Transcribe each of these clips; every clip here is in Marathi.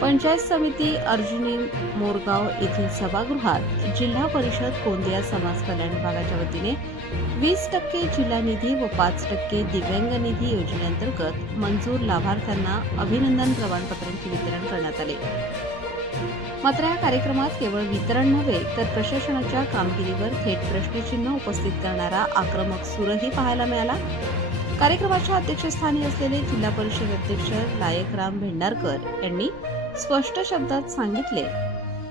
पंचायत समिती अर्जुनी मोरगाव येथील सभागृहात जिल्हा परिषद गोंदिया समाज कल्याण विभागाच्या वतीने 20% जिल्हा निधी व 5% दिव्यांग निधी योजनेअंतर्गत मंजूर लाभार्थ्यांना अभिनंदन प्रमाणपत्रांचे वितरण करण्यात आले। मात्र या कार्यक्रमात केवळ वितरण नव्हे तर प्रशासनाच्या कामगिरीवर थेट प्रश्नचिन्ह उपस्थित करणारा आक्रमक सूरही पाहायला मिळाला। कार्यक्रमाच्या अध्यक्षस्थानी असलेले जिल्हा परिषद अध्यक्ष लायकराम भेंडारकर यांनी स्पष्ट शब्दात सांगितले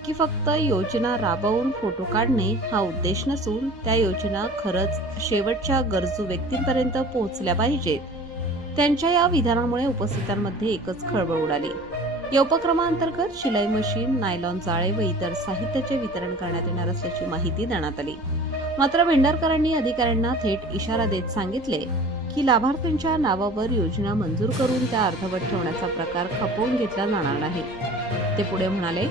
की फक्त योजना राबवून फोटो काढणे हा उद्देश नसून त्या योजना खरंच शेवटच्या गरजू व्यक्तींपर्यंत पोहोचल्या पाहिजेत। त्यांच्या या विधानामुळे उपस्थितांमध्ये एकच खळबळ उडाली। या उपक्रमाअंतर्गत शिलाई मशीन, नायलॉन जाळे व इतर साहित्याचे वितरण करण्यात येणार असल्याची माहिती देण्यात आली। मात्र भेंडारकरांनी अधिकाऱ्यांना थेट इशारा देत सांगितले की लाभार्थ्यांच्या नावावर योजना मंजूर करून त्या अर्धवट ठेवण्याचा प्रकार खपवून घेतला जाणार नाही। ते पुढे म्हणाले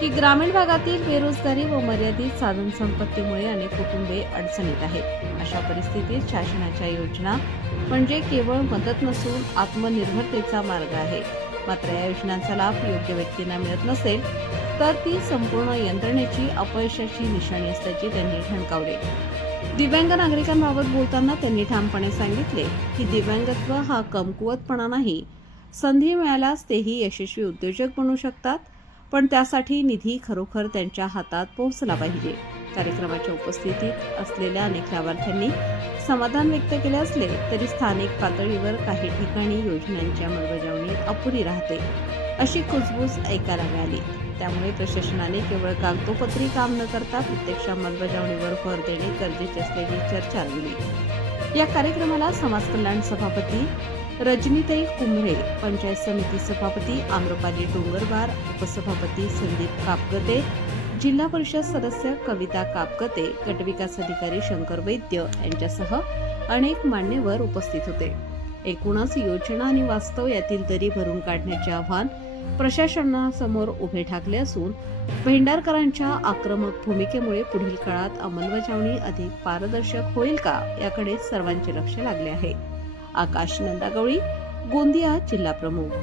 की ग्रामीण भागातील बेरोजगारी व मर्यादित साधन संपत्तीमुळे अनेक कुटुंबे अडचणीत आहेत। अशा परिस्थितीत शासनाच्या योजना म्हणजे केवळ मदत नसून आत्मनिर्भरतेचा मार्ग आहे। मात्र या योजनांचा लाभ योग्य व्यक्तींना मिळत नसेल तर ती संपूर्ण यंत्रणेची अपयशाची निशाणी असल्याचे त्यांनी ठणकावले। दिव्यांग नागरिकांबाबत बोलताना त्यांनी ठामपणे सांगितले की दिव्यांगत्व हा कमकुवतपणा नाही, संधी मिळाल्यास तेही यशस्वी उद्योजक बनू शकतात, पण त्यासाठी निधी खरोखर त्यांच्या हातात पोहोचला पाहिजे। कार्यक्रमाच्या उपस्थितीत असलेल्या अनेक लाभार्थ्यांनी समाधान व्यक्त केले असले तरी स्थानिक पातळीवर काही ठिकाणी योजनांची अंमलबजावणी अपुरी राहते अशी कुजबूज ऐकायला मिळाली। त्यामुळे प्रशासनाने केवळ कागदोपत्री काम न करता प्रत्यक्ष अंमलबजावणीवर भर देणे गरजेचे असल्याची चर्चा रंगली। या कार्यक्रमाला समाज कल्याण सभापती रजनीताई कुंभरे, पंचायत समिती सभापती आम्रपाली डोंगरवार, उपसभापती संदीप कापगते, जिल्हा परिषद सदस्य कविता कापगते, गटविकास अधिकारी शंकर वैद्य यांच्यासह अनेक मान्यवर उपस्थित होते। एकूणच योजना आणि वास्तव यातील दरी भरून काढण्याचे आव्हान प्रशासनासमोर उभे ठाकले असून भेंडारकरांच्या आक्रमक भूमिकेमुळे पुढील काळात अंमलबजावणी अधिक पारदर्शक होईल का याकडे सर्वांचे लक्ष लागले आहे। आकाश नंदागवळी, गोंदिया जिल्हा प्रमुख।